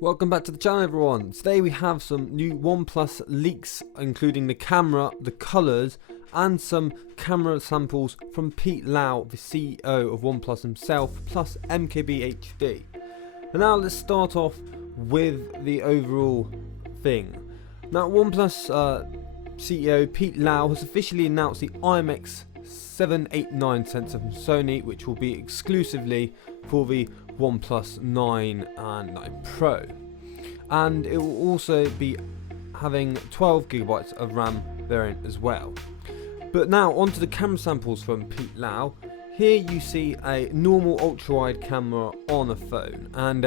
Welcome back to the channel, everyone. Today we have some new OnePlus leaks, including the camera, the colours, and some camera samples from Pete Lau, the CEO of OnePlus himself, plus MKBHD. And now let's start off with the overall thing. Now, OnePlus CEO Pete Lau has officially announced the IMX789 sensor from Sony, which will be exclusively for the OnePlus 9 and 9 Pro, and it will also be having 12GB of RAM variant as well. But now onto the camera samples from Pete Lau. Here you see a normal ultra-wide camera on a phone, and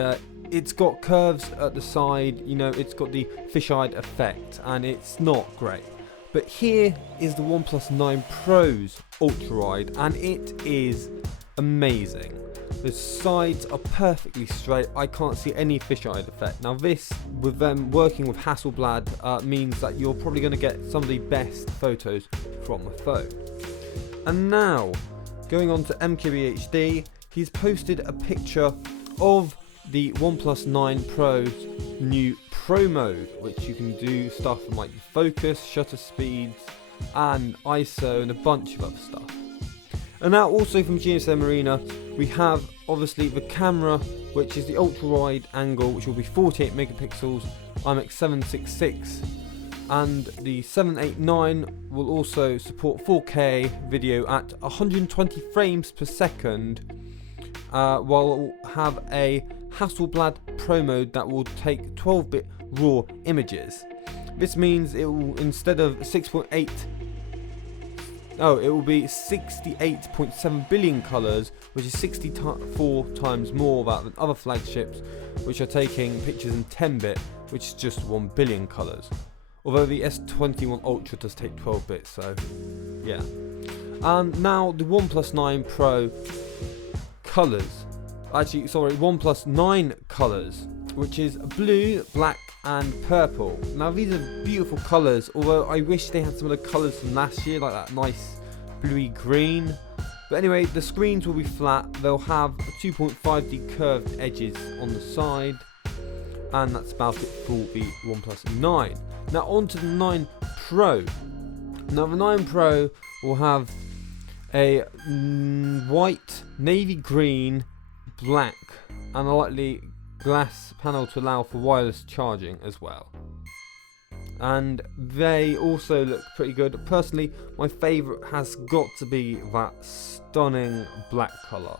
it's got curves at the side, you know, it's got the fisheye effect, and it's not great. But here is the OnePlus 9 Pro's ultra-wide, and it is amazing. The sides are perfectly straight, I can't see any fisheye effect. Now this, with them working with Hasselblad, means that you're probably going to get some of the best photos from the phone. And now, going on to MKBHD, he's posted a picture of the OnePlus 9 Pro's new Pro mode, which you can do stuff from like focus, shutter speeds, and ISO, and a bunch of other stuff. And now also from GSM Arena, we have obviously the camera, which is the ultra wide angle, which will be 48 megapixels, IMX766, and the 789 will also support 4K video at 120 frames per second, while it will have a Hasselblad Pro mode that will take 12-bit raw images. This means it will, instead of 6.8, it will be 68.7 billion colours, which is 64 times more than other flagships, which are taking pictures in 10-bit, which is just 1 billion colours. Although the S21 Ultra does take 12 bits, so yeah. And now the OnePlus 9 Pro colours. OnePlus 9 colours, which is blue, black, and purple. Now these are beautiful colours, although I wish they had some of the colours from last year, like that nice bluey green. But anyway, the screens will be flat, they'll have 2.5D curved edges on the side, and that's about it for the OnePlus 9. Now on to the 9 Pro. Now the 9 Pro will have a white, navy green, black, and a lightly glass panel to allow for wireless charging as well. And they also look pretty good. Personally, my favourite has got to be that stunning black colour.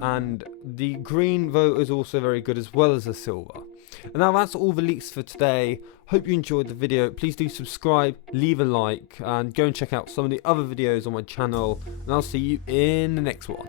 And the green though is also very good, as well as the silver. And now that's all the leaks for today. Hope you enjoyed the video. Please do subscribe, leave a like, and go and check out some of the other videos on my channel. And I'll see you in the next one.